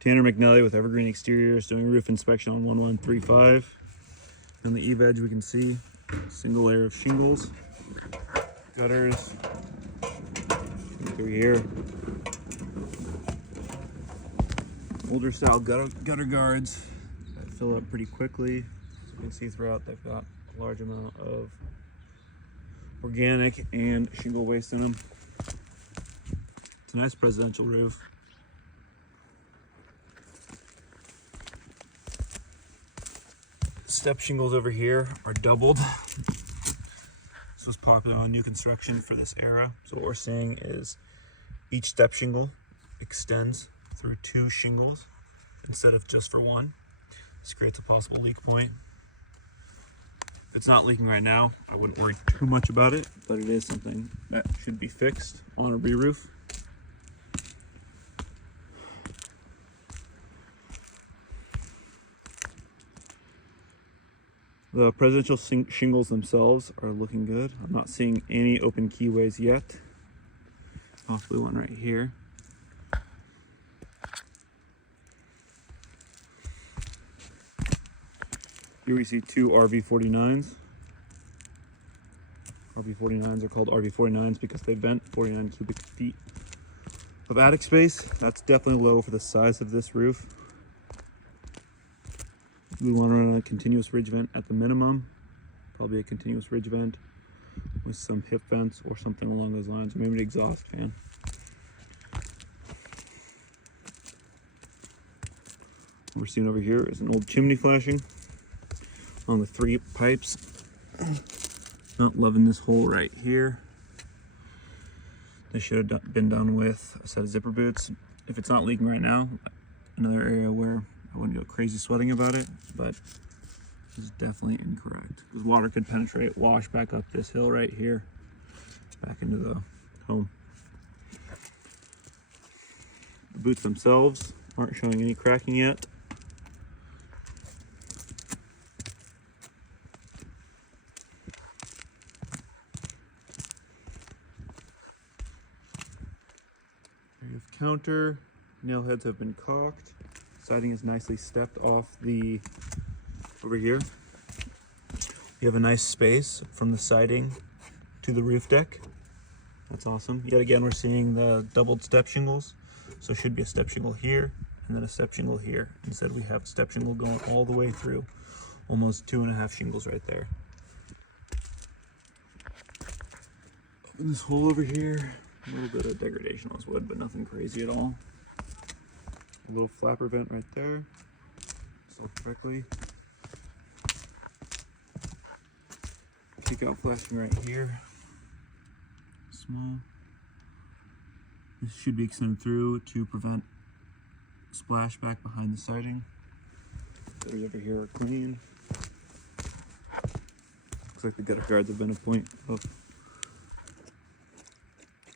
Tanner McNally with Evergreen Exteriors doing roof inspection on 1135. On the eve edge we can see single layer of shingles, gutters, through here. Older style gutter guards that fill up pretty quickly. As you can see throughout, they've got a large amount of organic and shingle waste in them. It's a nice presidential roof. Step shingles over here are doubled. This was popular on new construction for this era. So what we're seeing is each step shingle extends through 2 shingles instead of just for 1. This creates a possible leak point. If it's not leaking right now, I wouldn't worry too much about it, but it is something that should be fixed on a re-roof. The presidential shingles themselves are looking good. I'm not seeing any open keyways yet. Possibly one right here. Here we see 2 RV49s. RV49s are called RV49s because they vent 49 cubic feet of attic space. That's definitely low for the size of this roof. We want to run a continuous ridge vent at the minimum. Probably a continuous ridge vent with some hip vents or something along those lines, or maybe an exhaust fan. What we're seeing over here is an old chimney flashing along with 3 pipes. Not loving this hole right here. This should have been done with a set of zipper boots. If it's not leaking right now, another area where I wouldn't go crazy sweating about it, but this is definitely incorrect. Because water could penetrate, wash back up this hill right here, back into the home. The boots themselves aren't showing any cracking yet. Area of counter, nail heads have been caulked. Siding is nicely stepped off the over here. You have a nice space from the siding to the roof deck. That's awesome. Yet again, we're seeing the doubled step shingles. So it should be a step shingle here and then a step shingle here. Instead, we have step shingle going all the way through, almost 2.5 shingles right there. Open this hole over here. A little bit of degradation on this wood, but nothing crazy at all. A little flapper vent right there. Installed correctly. Kick out flashing right here. Small. This should be extended through to prevent splashback behind the siding. Gutters over here are clean. Looks like the gutter guards have been been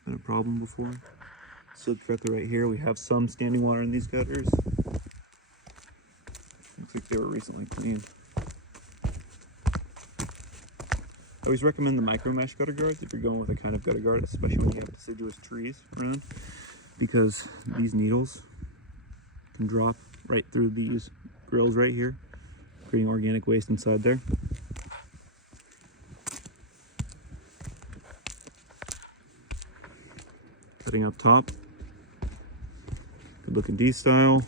a problem before. Sealed correctly right here. We have some standing water in these gutters. Looks like they were recently cleaned. I always recommend the micro mesh gutter guards if you're going with a kind of gutter guard, especially when you have deciduous trees around, because these needles can drop right through these grills right here, creating organic waste inside there. Cutting up top. Good looking D-style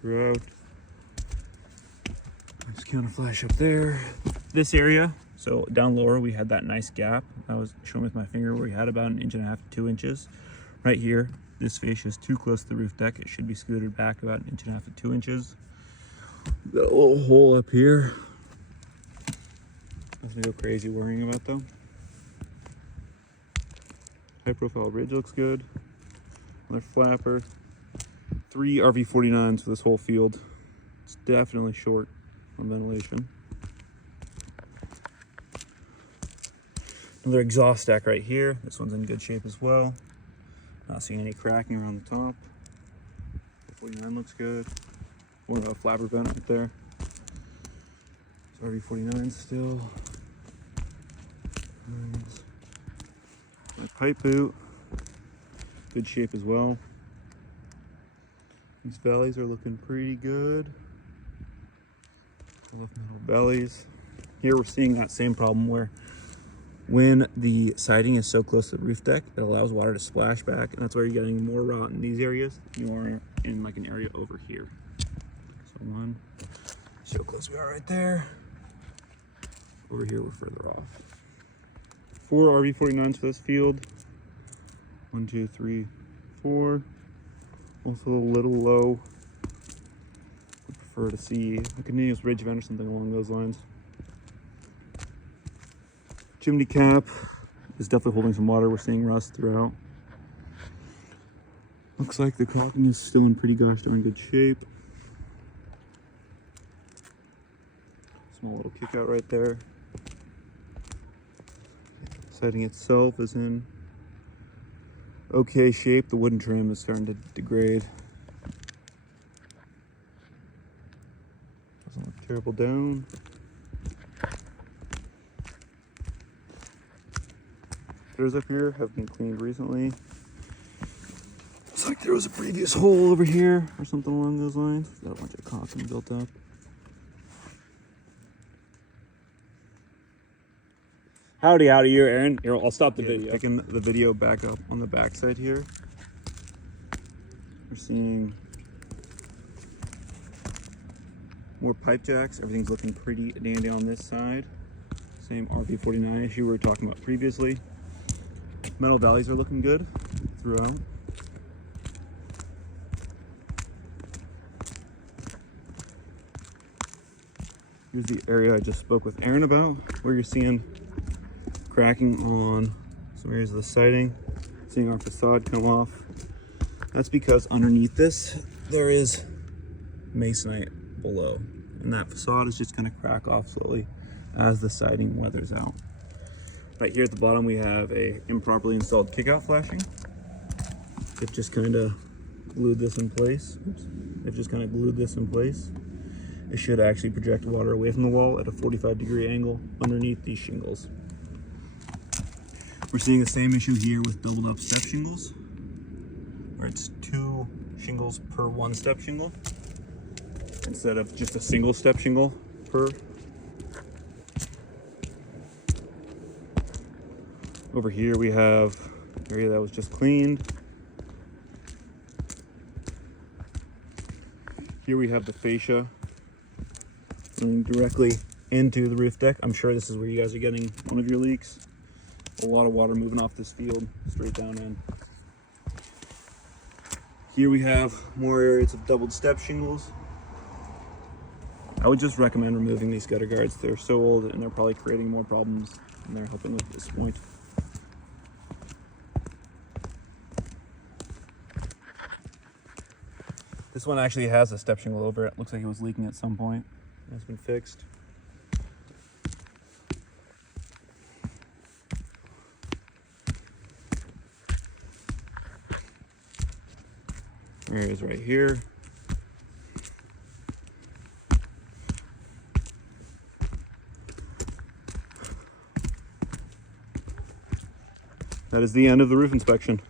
throughout. Nice counter flash up there. This area, so down lower we had that nice gap. I was showing with my finger where we had about 1.5 to 2 inches. Right here, this fascia is too close to the roof deck. It should be scooted back about 1.5 to 2 inches. Got a little hole up here. Nothing to go crazy worrying about though. High profile ridge looks good. Another flapper. 3 RV49s for this whole field. It's definitely short on ventilation. Another exhaust stack right here. This one's in good shape as well. Not seeing any cracking around the top. 49 looks good. More of a flapper vent right there. It's RV49 still. Nice. My pipe boot, good shape as well. These valleys are looking pretty good. I love metal bellies. Here we're seeing that same problem where when the siding is so close to the roof deck, it allows water to splash back, and that's why you're getting more rot in these areas than you are in like an area over here. So one, see how close we are right there. Over here, we're further off. 4 RB49s for this field. 1, 2, 3, 4. Also a little low. I prefer to see a continuous ridge vent or something along those lines. Chimney cap is definitely holding some water. We're seeing rust throughout. Looks like the caulking is still in pretty gosh darn good shape. Small little kick out right there. Siding itself is in okay shape. The wooden trim is starting to degrade. Doesn't look terrible down. Gutters up here have been cleaned recently. Looks like there was a previous hole over here or something along those lines. Got a bunch of caulking built up. Howdy here, Aaron. Here, I'll stop the video. Picking the video back up on the backside here. We're seeing more pipe jacks. Everything's looking pretty dandy on this side. Same RB49 issue we were talking about previously. Metal valleys are looking good throughout. Here's the area I just spoke with Aaron about, where you're seeing cracking on some areas of the siding, seeing our facade come off. That's because underneath this, there is masonite below, and that facade is just gonna crack off slowly as the siding weathers out. Right here at the bottom, we have a improperly installed kickout flashing. It just kind of glued this in place. Oops. It just kind of glued this in place. It should actually project water away from the wall at a 45-degree angle underneath these shingles. We're seeing the same issue here with doubled up step shingles, where it's 2 shingles per 1 step shingle, instead of just a single step shingle per. Over here we have an area that was just cleaned. Here we have the fascia running directly into the roof deck. I'm sure this is where you guys are getting one of your leaks. A lot of water moving off this field straight down in. Here we have more areas of doubled step shingles. I would just recommend removing these gutter guards. They're so old and they're probably creating more problems than they're helping at this point. This one actually has a step shingle over it. Looks like it was leaking at some point. It's been fixed. There it is right here. That is the end of the roof inspection.